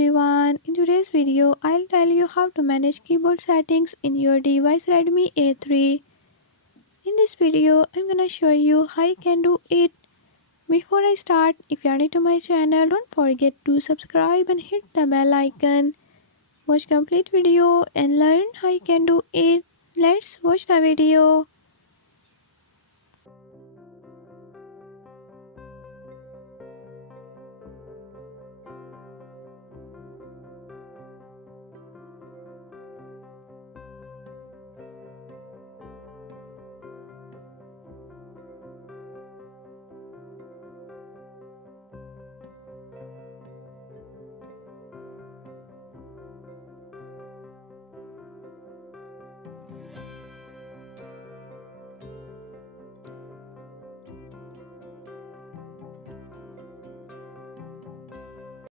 everyone, in today's video I'll tell you how to manage keyboard settings in your device Redmi A3. In this video I'm gonna show you how you can do it. Before I start, if you are new to my channel, don't forget to subscribe and hit the bell icon. Watch complete video and learn how you can do it. Let's watch the video.